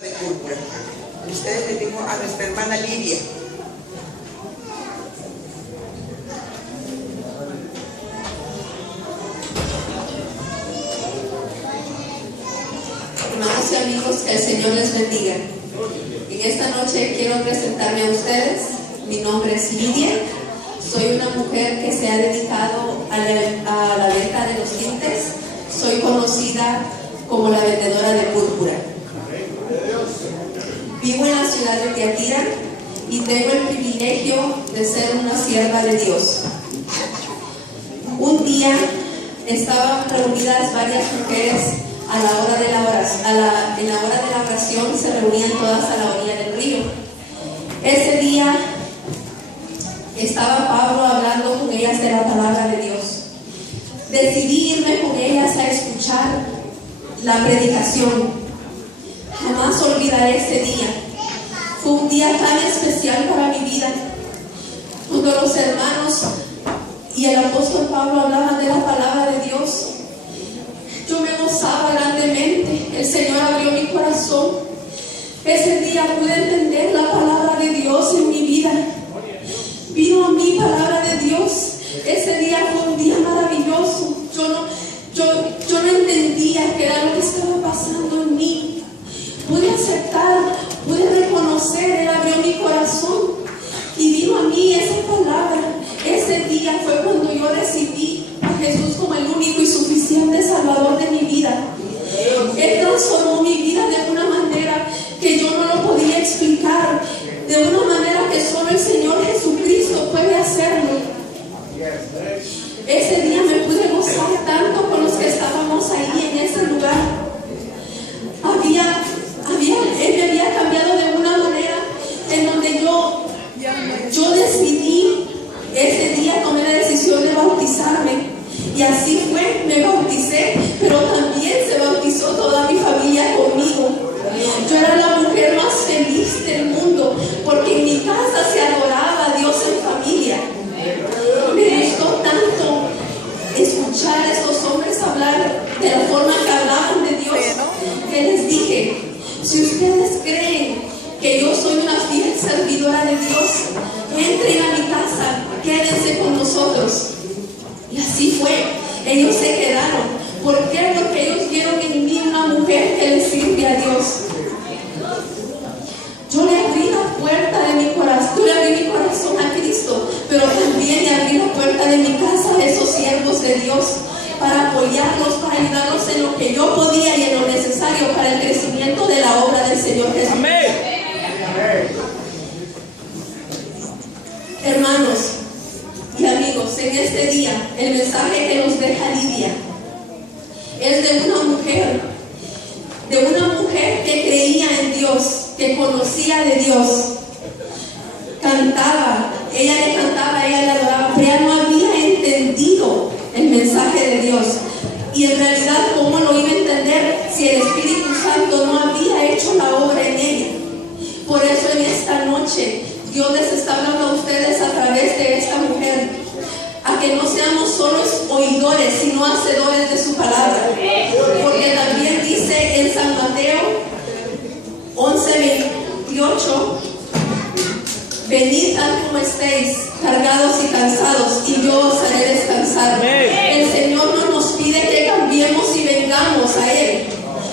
de púrpura. Ustedes venimos a nuestra hermana Lidia. Hermanos y amigos, que el Señor les bendiga. En esta noche quiero presentarme a ustedes. Mi nombre es Lidia. Soy una mujer que se ha dedicado a la venta de los tintes. Soy conocida como la vendedora de púrpura. Vivo en la ciudad de Tiatira y tengo el privilegio de ser una sierva de Dios. Un día estaban reunidas varias mujeres en la hora de la oración, se reunían todas a la orilla del río. Ese día estaba Pablo hablando con ellas de la palabra de Dios. Decidí irme con ellas a escuchar la predicación. Jamás olvidaré ese día. Fue un día tan especial para mi vida. Cuando los hermanos y el apóstol Pablo hablaban de la palabra de Dios, yo me gozaba grandemente. El Señor abrió mi corazón. Ese día pude entender la palabra de Dios en mi vida. Vino a mí palabra de Dios. Ese día fue un día maravilloso. Yo no entendía qué era lo que estaba pasando en mí. Pude aceptar, pude reconocer, Él abrió mi corazón y vino a mí esa palabra. Ese día fue cuando yo recibí a Jesús como el único y suficiente Salvador de mi vida. Él transformó mi vida de una manera que yo no lo podía explicar, de una manera que solo el Señor Jesucristo puede hacerlo. Ese día me pude gozar tanto con los que estábamos ahí en ese lugar. Él me había cambiado de una manera en donde yo decidí ese día, tomé la decisión de bautizarme. Y así fue, me bauticé, pero también se bautizó toda mi familia conmigo. Yo era la mujer más feliz del mundo, porque en mi casa se adoraba a Dios en familia. Me gustó tanto escuchar a estos hombres hablar de la forma que hablaban de Dios, que les dije: si ustedes creen que yo soy una fiel servidora de Dios, entren a mi casa, quédense con nosotros. Y así fue, ellos se quedaron. ¿Por qué? Porque ellos vieron en mí una mujer que le sirve a Dios. Yo le abrí la puerta de mi corazón, yo le abrí mi corazón a Cristo, pero también le abrí la puerta de mi casa a esos siervos de Dios, para apoyarlos, para ayudarlos en lo que yo podía y en lo necesario para el crecimiento de la obra del Señor Jesús. Amén. Hermanos y amigos, en este día el mensaje que nos deja Lidia es de una mujer que creía en Dios, que conocía de Dios, cantaba, ella le adoraba, pero ella no había entendido el mensaje de Dios. Y en realidad, ¿cómo lo iba a entender si el Espíritu Santo no había hecho la obra en ella? Por eso en esta noche Dios les está hablando a ustedes a través de esta mujer, a que no seamos solos oidores, sino hacedores de su palabra. Porque también dice en San Mateo 11:28: venid tal como estéis, cargados y cansados, y yo os haré descansar. El Señor no nos pide que cambiemos y vengamos a Él.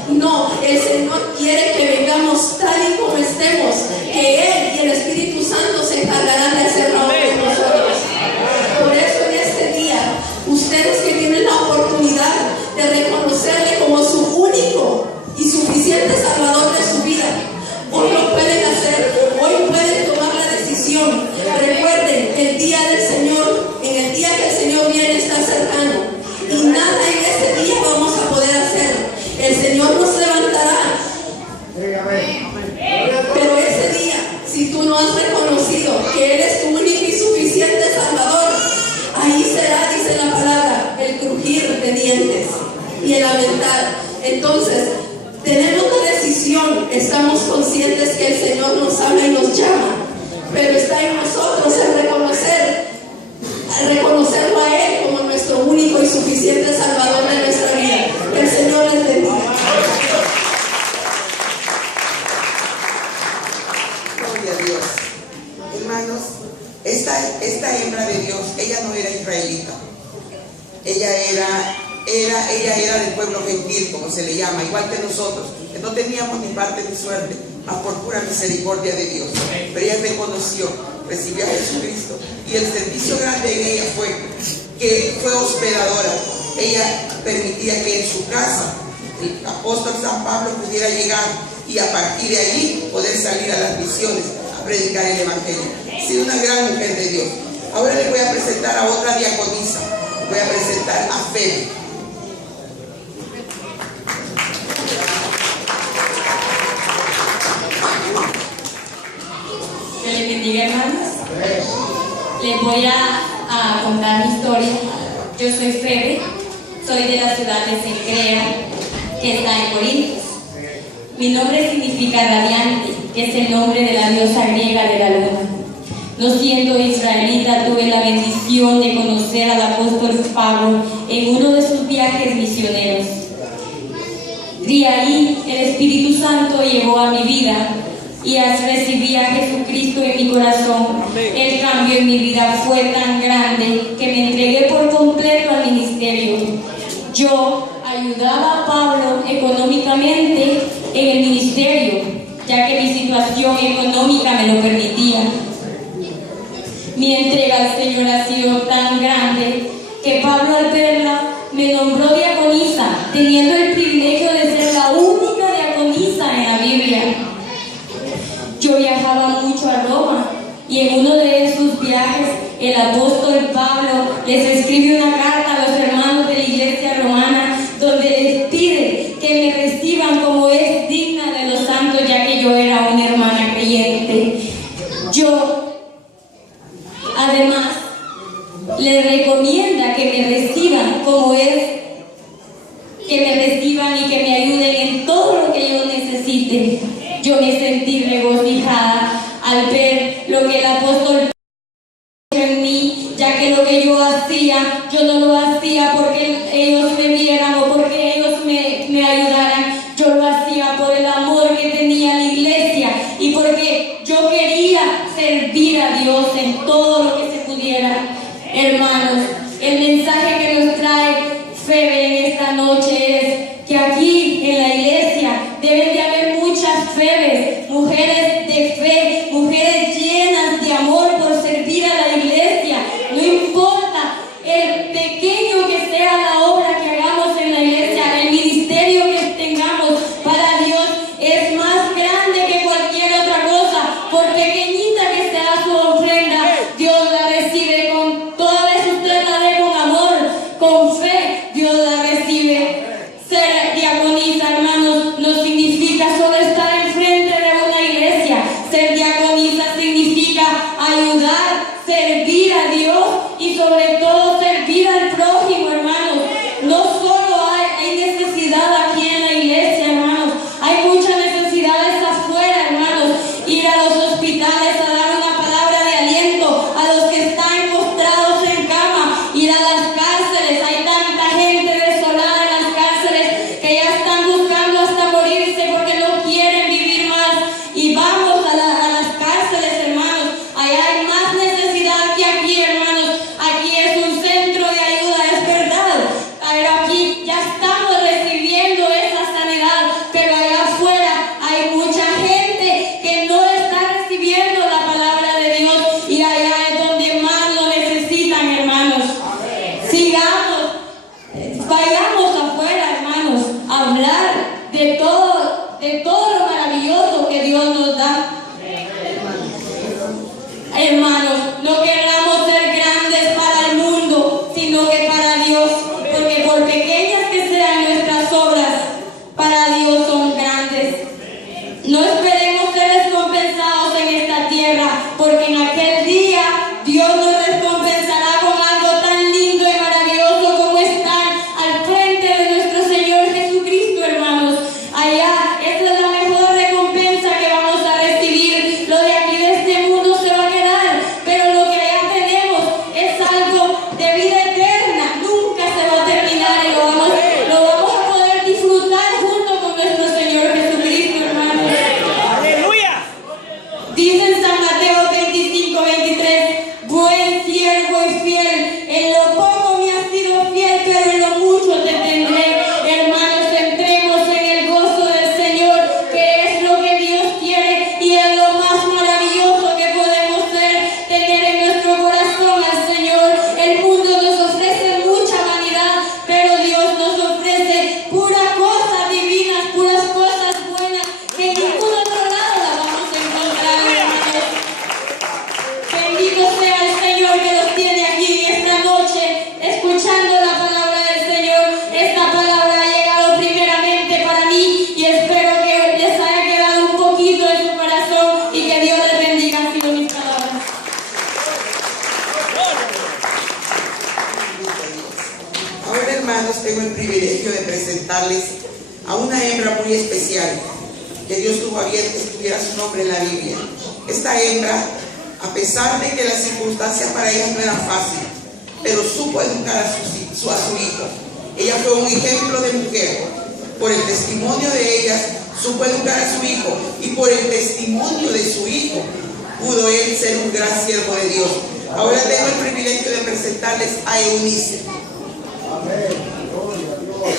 No, el Señor quiere que vengamos tal y como estemos, que Él y el Espíritu Santo se encargarán de hacer la obra en nosotros. Por eso en este día, ustedes que tienen la oportunidad de reconocerle como su único y suficiente Salvador de su vida, hoy lo pueden hacer, hoy pueden tomar la decisión. Recuerden, el día del Señor, en el día que el Señor viene, está cercano, y nada en este día vamos a poder hacer. El Señor nos levantará, pero ese día, si tú no has reconocido que Él es tu único y suficiente Salvador, ahí será, dice la palabra, el crujir de dientes y el lamentar. Entonces, tenemos la decisión, estamos conscientes que el Señor nos habla y nos llama, pero está en nosotros el reconocerlo a Él como nuestro único y suficiente Salvador de nuestra vida. Que el Señor les bendiga. ella era del pueblo gentil, como se le llama, igual que nosotros, que no teníamos ni parte ni suerte, más por pura misericordia de Dios. Pero ella reconoció, recibió a Jesucristo, y el servicio grande en ella fue que fue hospedadora. Ella permitía que en su casa el apóstol San Pablo pudiera llegar y a partir de allí poder salir a las misiones a predicar el evangelio. Ha sido una gran mujer de Dios. Ahora les voy a presentar a otra diaconisa. Voy a presentar a Febe. Que les bendiga, hermanos. Les voy a contar mi historia. Yo soy Febe, soy de la ciudad de Cencrea, que está en Corintios. Mi nombre significa radiante, que es el nombre de la diosa griega de la luna. No siendo israelita, tuve la bendición de conocer al apóstol Pablo en uno de sus viajes misioneros. Y ahí el Espíritu Santo llegó a mi vida y al recibir a Jesucristo en mi corazón, el cambio en mi vida fue tan grande que me entregué por completo al ministerio. Yo ayudaba a Pablo económicamente en el ministerio, ya que mi situación económica me lo permitía. Mi entrega al Señor ha sido tan grande que Pablo, al verla, me nombró diaconisa, teniendo el privilegio de ser la única diaconisa en la Biblia. Yo viajaba mucho a Roma y en uno de esos viajes el apóstol Pablo les escribe una carta a los hermanos de la iglesia romana donde les pide que me reciban como es digna de los santos, ya que yo era una hermana creyente. Además, les recomienda que me reciban como es, que me reciban y que me ayuden en todo lo que yo necesite. Yo me sentí regocijada al ver lo que el apóstol en mí, ya que lo que yo hacía, yo no lo hacía porque ellos me vieran o porque ellos me ayudaran. Yo lo hacía por el amor que tenía la iglesia y porque yo quería servir a Dios en todo lo que se pudiera. Hermanos, el mensaje que nos trae Febe en esta noche es que aquí en la iglesia deben de haber muchas Febes, mujeres de fe, mujeres llenas de amor por servir a la iglesia. No importa el pequeño que sea la obra que hagamos en la iglesia, el ministerio que tengamos, para Dios es más grande que cualquier otra cosa. Por pequeñita que sea su ofrenda, Dios la recibe con toda vez usted la dé con amor, con fe, Dios la recibe. Ser diaconisa, hermanos, no significa solo estar enfrente de una iglesia. Ser diaconisa significa ayudar, servir a Dios y sobre todo servir al prójimo, hermanos. No solo hay necesidad aquí en la iglesia, hermanos, hay muchas necesidades afuera, hermanos. Ir a los hospitales a dar una palabra de aliento a los que están postrados en cama, ir a las cárceles, hay tanta gente desolada en las cárceles que ya están buscando hasta morirse porque no quieren vivir más. Y vamos a las cárceles, hermanos, allá hay más necesidad que aquí, hermanos. Aquí es un centro de ayuda, es verdad, pero aquí ya estamos recibiendo esa sanidad, pero allá afuera hay mucha gente que no está recibiendo la palabra de Dios y allá es donde más lo necesitan, hermanos. Sigamos, vayamos afuera, hermanos, a hablar de todo lo maravilloso que Dios nos da. Hermanos, no queramos ser grandes para el mundo, sino que para Dios, porque por pequeñas que sean nuestras obras, para Dios son grandes. No esperemos ser recompensados en esta tierra, porque en aquel día Dios nos recompensará con algo tan lindo y maravilloso como estar al frente de nuestro Señor Jesucristo, hermanos. Allá, esa es la mejor recompensa que vamos a recibir. Lo de aquí de este mundo se va a quedar, pero lo que allá tenemos es algo de vida eterna. Nunca se va a terminar y lo vamos a poder disfrutar junto con nuestro Señor Jesucristo, hermanos. ¡Aleluya! Dice en San Mateo 25:20. presentarles a una hembra muy especial, que Dios tuvo a bien que estuviera su nombre en la Biblia. Esta hembra, a pesar de que las circunstancias para ella no eran fáciles, pero supo educar a su hijo. Ella fue un ejemplo de mujer. Por el testimonio de ella, supo educar a su hijo, y por el testimonio de su hijo, pudo él ser un gran siervo de Dios. Ahora tengo el privilegio de presentarles a Eunice. Amén. Gloria a Dios.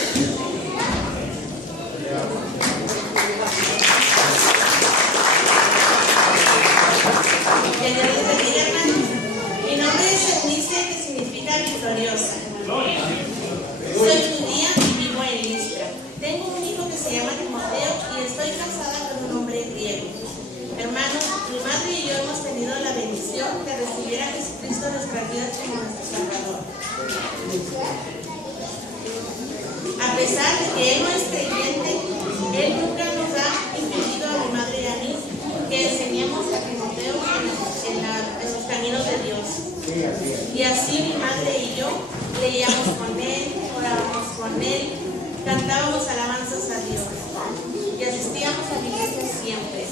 Que Dios les bendiga, hermanos. Mi nombre es Eunice, que significa victoriosa. Soy judía y vivo en Listra. Tengo un hijo que se llama Timoteo y estoy casada con un hombre griego. Hermanos, mi madre y yo hemos tenido la bendición de recibir a Jesucristo en nuestras vidas como nuestro Salvador. A pesar de que Él no es creyente, Él nunca nos ha impedido a mi madre y a mí que enseñemos a Timoteo en los caminos de Dios. Y así mi madre y yo leíamos con Él, orábamos con Él, cantábamos alabanzas a Dios y asistíamos a la iglesia siempre.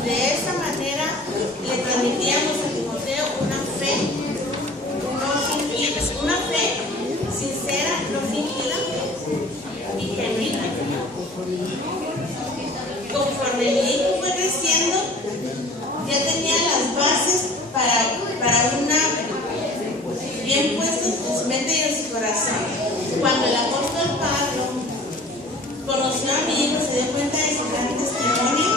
De esta manera le transmitíamos a Timoteo una fe sincera, no fingida y genuina. Conforme mi hijo fue creciendo, ya tenía las bases para una bien puestas en su mente y en su corazón. Cuando el apóstol Pablo conoció a mi hijo, se dio cuenta de su gran testimonio,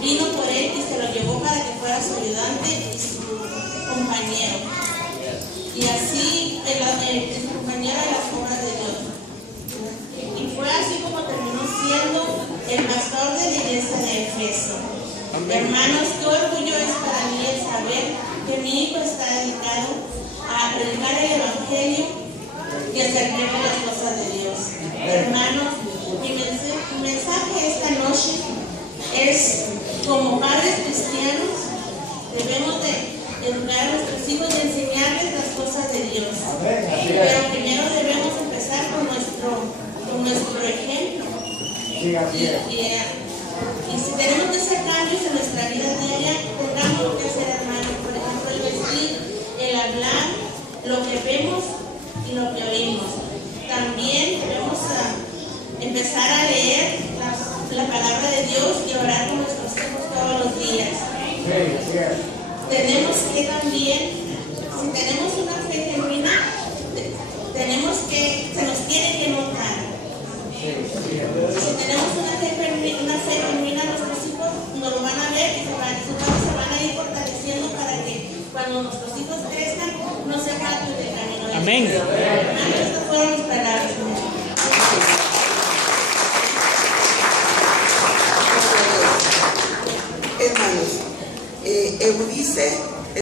vino por él y se lo llevó para que fuera su ayudante y su compañero. Y así su compañero en las obras de Dios. Y fue así como terminó siendo el pastor de la iglesia de Efeso. Hermanos, qué orgullo es para mí el saber que mi hijo está dedicado a predicar el evangelio y a servir las cosas de Dios. Hermanos, mi mensaje esta noche es: como padres cristianos debemos de educar a nuestros hijos y enseñarles las cosas de Dios. Pero primero debemos empezar con nuestro ejemplo. Y si tenemos que hacer cambios en nuestra vida diaria, tengamos que hacer, hermanos. Por ejemplo, el vestir, el hablar, lo que vemos y lo que oímos. También debemos empezar a leer la palabra de Dios y orar con nuestros hijos todos los días. Tenemos que también, si tenemos una fe genuina, se nos tiene que notar. Si tenemos una fe genuina, nuestros hijos nos lo van a ver y se van a ir fortaleciendo para que cuando nuestros hijos crezcan no se aparten del camino de Dios. Amén. Estas fueron mis palabras. Hermanos, Eunice